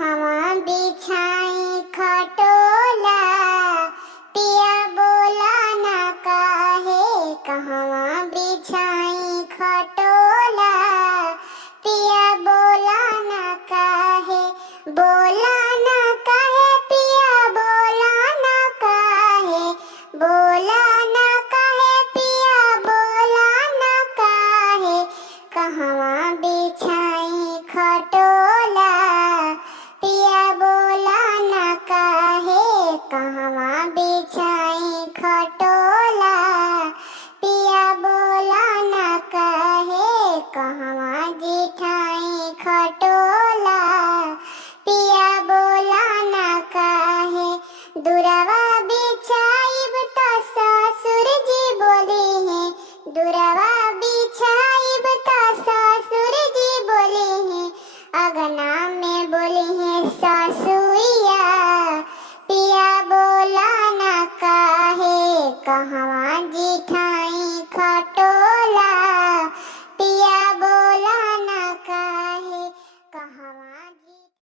कहवा बिछाई खटोला, पिया बोला ना काहे। कहवा बिछाई खटोला, पिया बोला ना काहे। बोला ना काहे पिया बोला ना काहे। बोला ना काहे पिया बोला ना काहे। कहवा बिछाई खटोला, पिया बोला ना काहे। कहवा बिछाई खटोला, पिया बोला ना काहे। कहवा जिठाई खटोला, पिया बोला ना काहे। दुरावा बिछाइब त ससुर जी बोली है। दुरावा बिछाइब त ससुर जी बोली है। अगना में बोली है ससुइया, पिया बोला ना काहे। कहवा जिठाई खटोला,